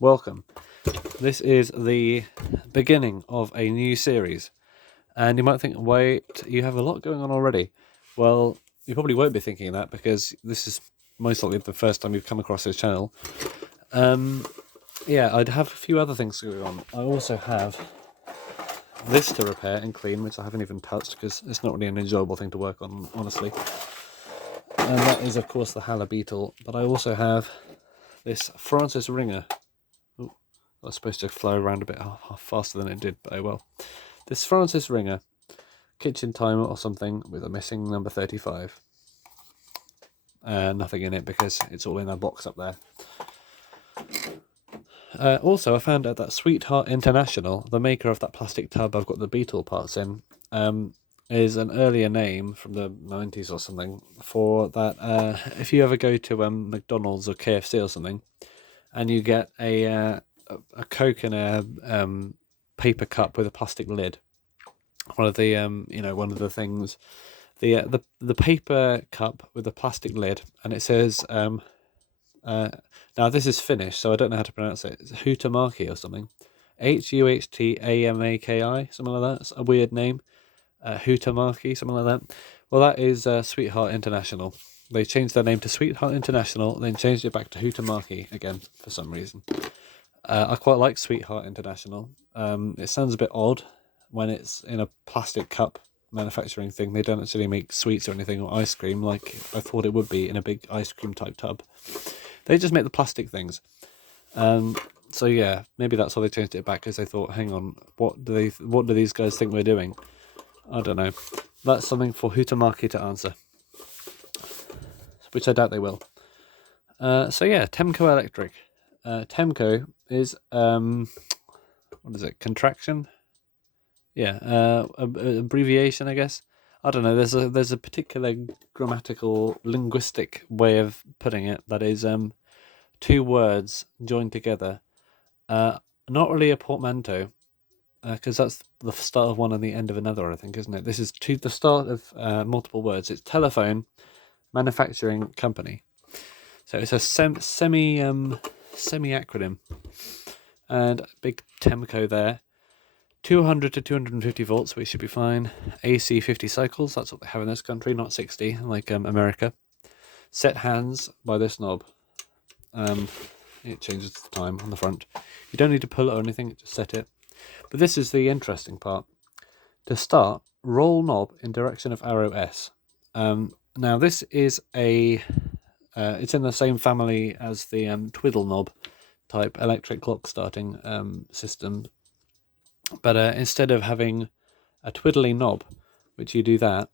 welcome. This is the beginning of a new series. And you might think, wait, you have a lot going on already. Well, you probably won't be thinking that because this is most likely the first time you've come across this channel. Yeah, I'd have a few other things going on. I also have this to repair and clean, which I haven't even touched because it's not really an enjoyable thing to work on, honestly. And that is, of course, the Halla Beetle. But I also have this Francis Ringer. Ooh, I was supposed to fly around a bit faster than it did, but oh well. This Francis Ringer kitchen timer or something with a missing number 35. Nothing in it because it's all in a box up there. Also, I found out that Sweetheart International, the maker of that plastic tub I've got the Beetle parts in, is an earlier name from the 90s or something for that. If you ever go to McDonald's or KFC or something, and you get a Coke in a paper cup with a plastic lid, one of the one of the things, the paper cup with a plastic lid, and it says now this is Finnish, so I don't know how to pronounce it. It's Huhtamaki or something. Huhtamaki, something like that. It's a weird name. Huhtamaki, something like that. Well, that is Sweetheart International. They changed their name to Sweetheart International, then changed it back to Huhtamaki again for some reason. I quite like Sweetheart International. It sounds a bit odd when it's in a plastic cup manufacturing thing. They don't actually make sweets or anything or ice cream like I thought it would be in a big ice cream type tub. They just make the plastic things. So yeah, maybe that's why they changed it back, because they thought, hang on, what do these guys think we're doing? I don't know. That's something for Huhtamaki to answer, which I doubt they will. So yeah, TEMCO Electric. TEMCO is what is it? Contraction? Yeah, abbreviation, I guess. I don't know. There's a particular grammatical, linguistic way of putting it that is two words joined together. Not really a portmanteau, because that's the start of one and the end of another, I think, isn't it? This is the start of multiple words. It's telephone manufacturing company. So it's a semi acronym, and big TEMCO there. 200 to 250 volts, we should be fine. AC 50 cycles, that's what they have in this country, not 60 like America. Set hands by this knob. It changes the time on the front. You don't need to pull it or anything, just set it. But this is the interesting part. To start, roll knob in direction of arrow S. Now this is it's in the same family as the twiddle knob type electric clock starting system. But instead of having a twiddly knob, which you do that,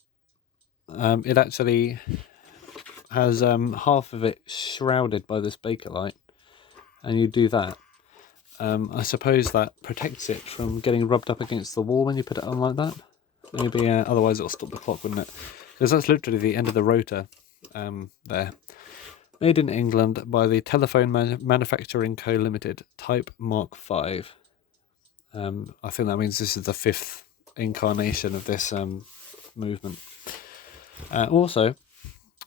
it actually has half of it shrouded by this Bakelite, and you do that. I suppose that protects it from getting rubbed up against the wall when you put it on like that. Maybe otherwise it'll stop the clock, wouldn't it? Because that's literally the end of the rotor there. Made in England by the Telephone Manufacturing Co. Limited, Type Mark V. I think that means this is the 5th incarnation of this movement. Also,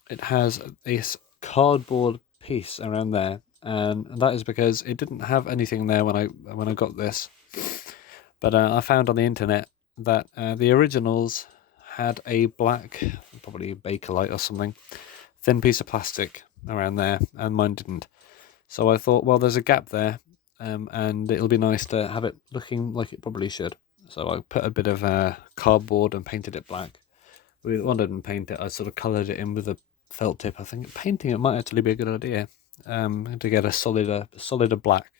it has this cardboard piece around there, and that is because it didn't have anything there when I got this. But I found on the internet that the originals had a black, probably Bakelite or something, thin piece of plastic around there, and mine didn't. So I thought, well, there's a gap there, and it'll be nice to have it looking like it probably should. So I put a bit of cardboard and painted it black. I didn't paint it, I sort of coloured it in with a felt tip. I think painting it might actually be a good idea to get a solider black.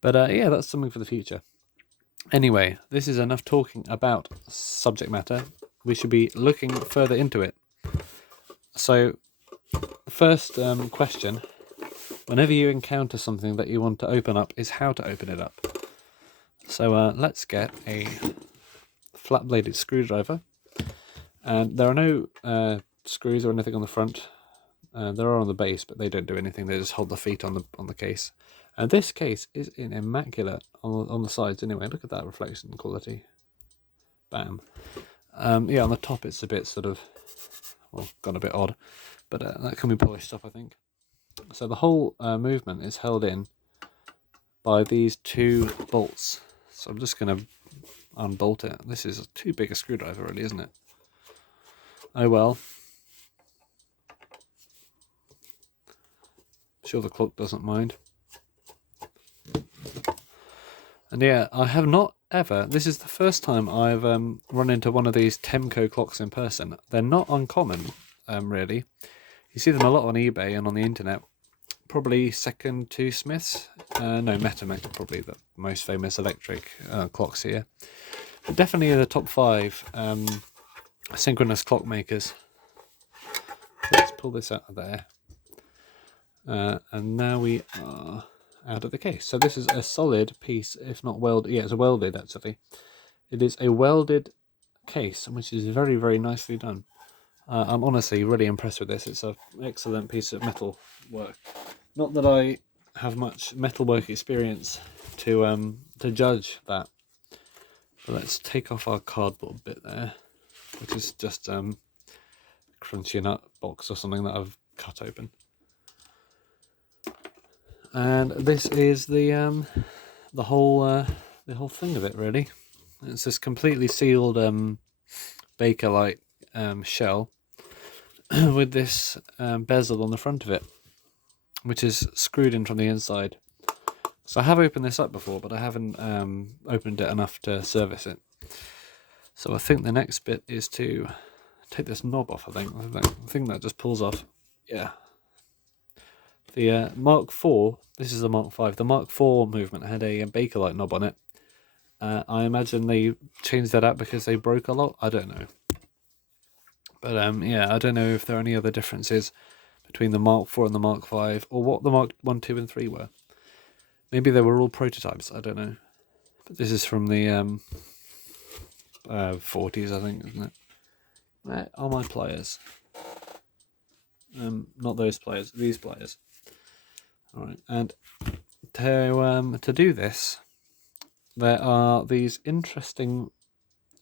But yeah, that's something for the future. Anyway, this is enough talking about subject matter. We should be looking further into it. So, first question, whenever you encounter something that you want to open up, is how to open it up. So let's get a flat-bladed screwdriver. And there are no screws or anything on the front. There are on the base, but they don't do anything. They just hold the feet on the case. And this case is in immaculate on the sides anyway. Look at that reflection quality. Bam. Yeah, on the top it's a bit sort of, well, gone a bit odd, but that can be polished up, I think. So the whole movement is held in by these two bolts. So I'm just going to unbolt it. This is too big a screwdriver, really, isn't it? Oh well. Sure the clock doesn't mind. And yeah, I have not ever, this is the first time I've run into one of these TEMCO clocks in person. They're not uncommon, really. You see them a lot on eBay and on the internet. Probably second to Smiths. No, Metamec, probably the most famous electric clocks here. But definitely in the top 5 synchronous clock makers. Let's pull this out of there. And now we are out of the case. So this is a solid piece, if not welded. Yeah, it's a welded, actually. It is a welded case, which is very, very nicely done. I'm honestly really impressed with this. It's an excellent piece of metal work. Not that I have much metalwork experience to judge that. But let's take off our cardboard bit there, which is just crunchy nut box or something that I've cut open. And this is the whole thing of it, really. It's this completely sealed Bakelite shell with this bezel on the front of it, which is screwed in from the inside. So I have opened this up before, but I haven't opened it enough to service it. So I think the next bit is to take this knob off. I think that just pulls off. Yeah. The Mark IV, this is the Mark V. The Mark IV movement had a Bakelite knob on it. I imagine they changed that out because they broke a lot. I don't know. But yeah, I don't know if there are any other differences between the Mark IV and the Mark V, or what the Mark 1, 2, and 3 were. Maybe they were all prototypes, I don't know. But this is from the 40s, I think, isn't it? Where are my pliers? Not those pliers, these pliers. Alright, and to do this, there are these interesting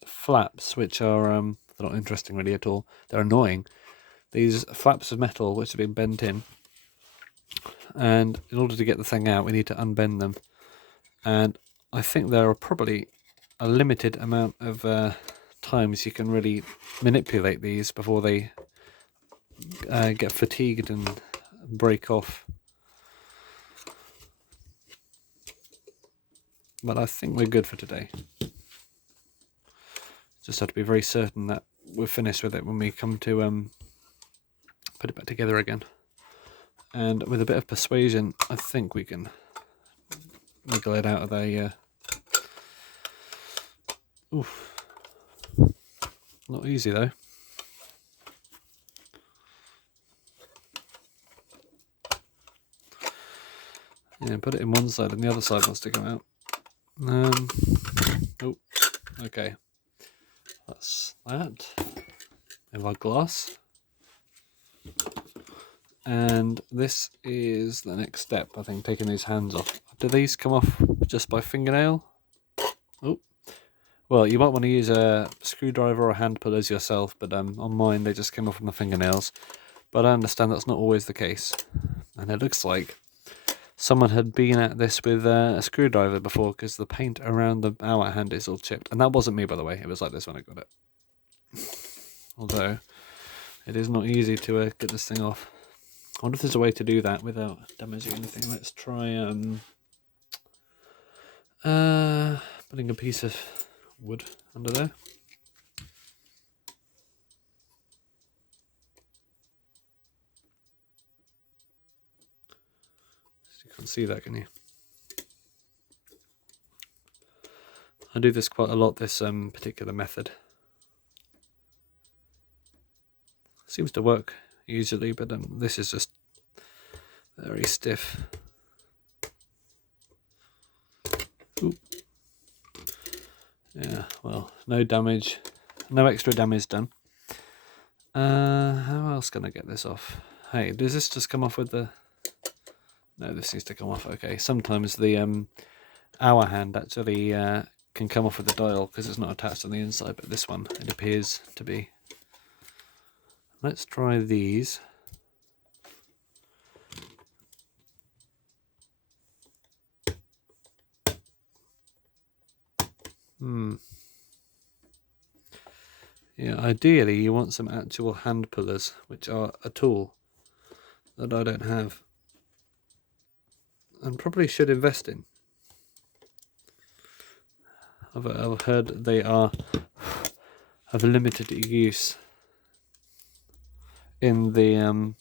flaps, which are, they're not interesting really at all, they're annoying. These flaps of metal which have been bent in, and in order to get the thing out we need to unbend them, and I think there are probably a limited amount of times you can really manipulate these before they get fatigued and break off. But I think we're good for today. Just have to be very certain that we're finished with it when we come to put it back together again. And with a bit of persuasion, I think we can wiggle it out of there. Oof. Not easy though. Yeah, put it in one side and the other side wants to come out. Oh, okay. That's that. We have our glass. And this is the next step, I think, taking these hands off. Do these come off just by fingernail? Oh. Well, you might want to use a screwdriver or hand pullers yourself, but on mine they just came off from the fingernails. But I understand that's not always the case. And it looks like someone had been at this with a screwdriver before, because the paint around the hour hand is all chipped. And that wasn't me, by the way. It was like this when I got it. Although, it is not easy to get this thing off. I wonder if there's a way to do that without damaging anything. Let's try putting a piece of wood under there. You can't see that, can you? I do this quite a lot, this particular method. Seems to work usually, but this is just very stiff. Ooh. Yeah, well, no damage, no extra damage done. How else can I get this off? Hey, does this just come off with the... No, this needs to come off. Okay, sometimes the hour hand actually can come off with the dial because it's not attached on the inside, but this one, it appears to be. Let's try these. Yeah, ideally you want some actual hand pullers, which are a tool that I don't have and probably should invest in. I've heard they are of limited use in the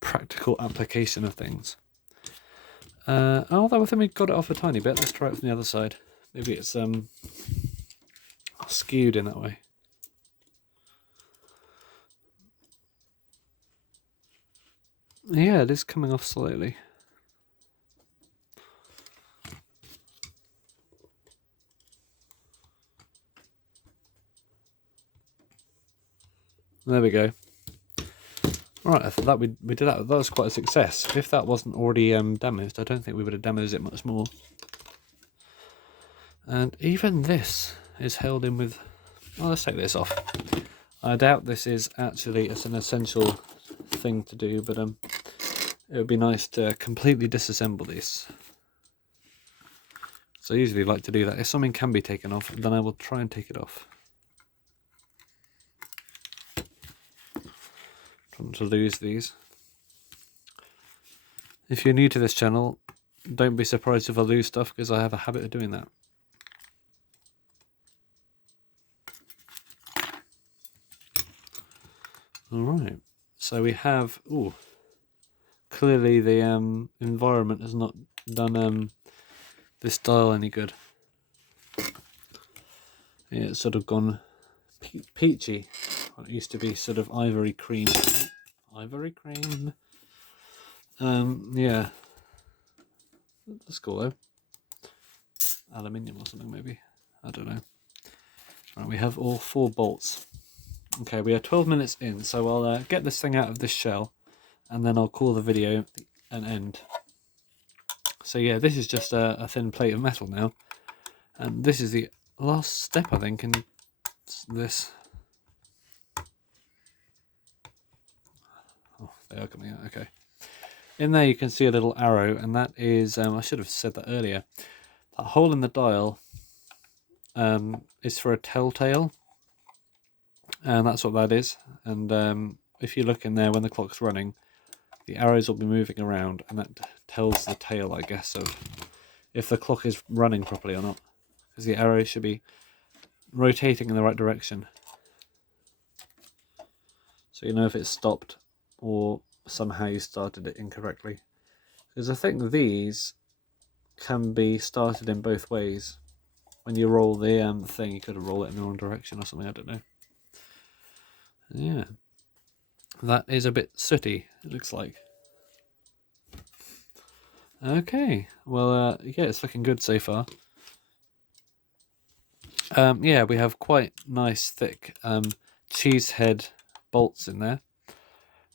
practical application of things. Although I think we got it off a tiny bit. Let's try it from the other side. Maybe it's skewed in that way. Yeah, it is coming off slowly. There we go. Alright, I thought that we did that. That was quite a success. If that wasn't already damaged, I don't think we would have damaged it much more. And even this is held in with... Well, let's take this off. I doubt this is actually an essential thing to do, but it would be nice to completely disassemble this. So I usually like to do that. If something can be taken off, then I will try and take it off. Trying to lose these. If you're new to this channel, don't be surprised if I lose stuff, because I have a habit of doing that. Alright, so we have... Ooh, clearly the environment has not done this dial any good. Yeah, it's sort of gone peachy. It used to be sort of ivory cream. Ivory cream. Yeah. That's cool though. Aluminium or something maybe. I don't know. Right, we have all 4 bolts. Okay, we are 12 minutes in, so I'll get this thing out of this shell, and then I'll call the video an end. So yeah, this is just a thin plate of metal now, and this is the last step, I think, in this. Oh, they are coming out, okay. In there you can see a little arrow, and that is, I should have said that earlier, that hole in the dial is for a telltale, and that's what that is. And if you look in there when the clock's running, the arrows will be moving around, and that tells the tale, I guess, of if the clock is running properly or not, because the arrows should be rotating in the right direction, so you know if it's stopped or somehow you started it incorrectly. Because I think these can be started in both ways. When you roll the thing, you could roll it in the wrong direction or something, I don't know. Yeah, that is a bit sooty, it looks like. Okay, well, yeah, it's looking good so far. Yeah, we have quite nice thick cheese head bolts in there.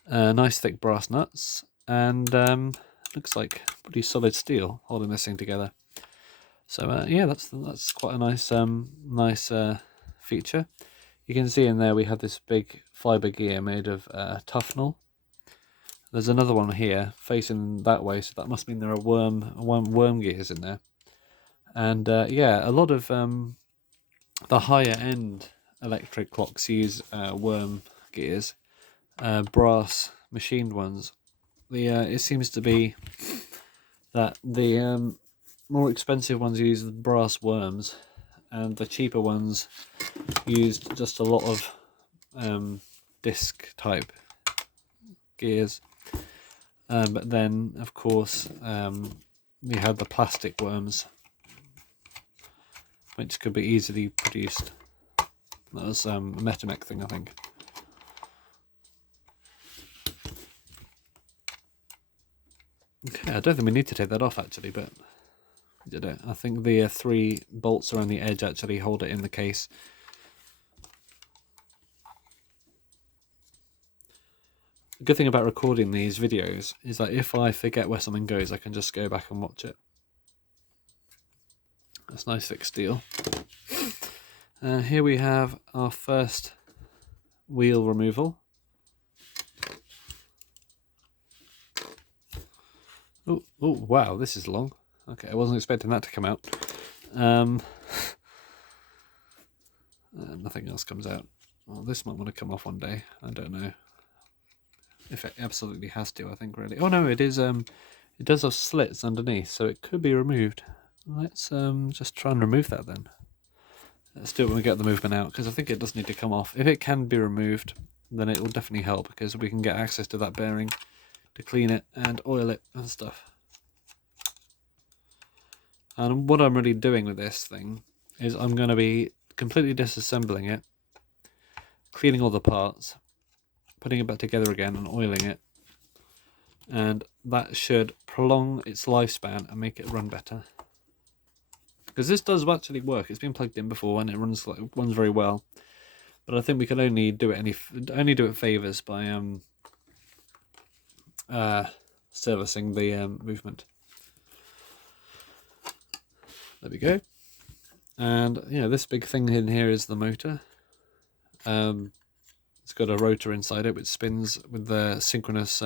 Nice thick brass nuts, and looks like pretty solid steel holding this thing together. So yeah, that's quite a nice feature. You can see in there we have this big fibre gear made of Tufnell. There's another one here facing that way, so that must mean there are worm gears in there. And yeah, a lot of the higher end electric clocks use worm gears, brass machined ones. It seems to be that the more expensive ones use brass worms, and the cheaper ones used just a lot of disc type gears. But then, of course, we have the plastic worms, which could be easily produced. That was a Metamec thing, I think. Okay, I don't think we need to take that off actually, but we did it. I think the 3 bolts around the edge actually hold it in the case. The good thing about recording these videos is that if I forget where something goes, I can just go back and watch it. That's nice thick steel. Here we have our first wheel removal. Oh, wow, this is long. Okay, I wasn't expecting that to come out. Nothing else comes out. Well, this might want to come off one day. I don't know if it absolutely has to. I think really. Oh no, it is. It does have slits underneath, so it could be removed. Let's just try and remove that then. Let's do it when we get the movement out, because I think it does need to come off. If it can be removed, then it will definitely help, because we can get access to that bearing to clean it and oil it and stuff. And what I'm really doing with this thing is I'm going to be completely disassembling it, cleaning all the parts, putting it back together again and oiling it. And that should prolong its lifespan and make it run better. Because this does actually work. It's been plugged in before and it runs very well. But I think we can only do it favors by servicing the movement. There we go. And this big thing in here is the motor. It's got a rotor inside it which spins with the synchronous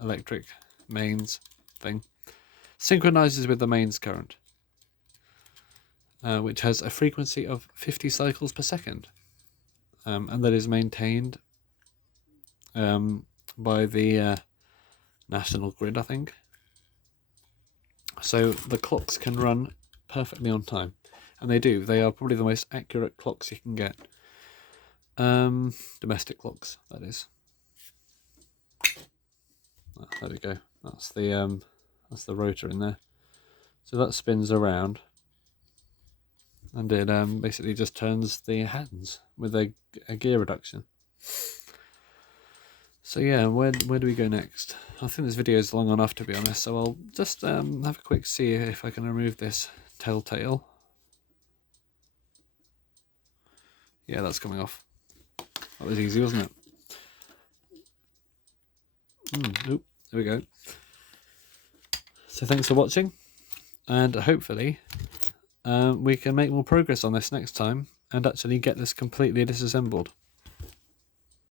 electric mains thing. Synchronizes with the mains current, which has a frequency of 50 cycles per second, and that is maintained by the national grid, I think. So the clocks can run perfectly on time, and they do. They are probably the most accurate clocks you can get. Domestic clocks, that is. Oh, there we go. That's the rotor in there. So that spins around, and it basically just turns the hands with a gear reduction. So yeah, where do we go next? I think this video is long enough, to be honest, so I'll just have a quick see if I can remove this telltale. Yeah, that's coming off. That was easy, wasn't it? Oop, there we go. So thanks for watching, and hopefully we can make more progress on this next time and actually get this completely disassembled.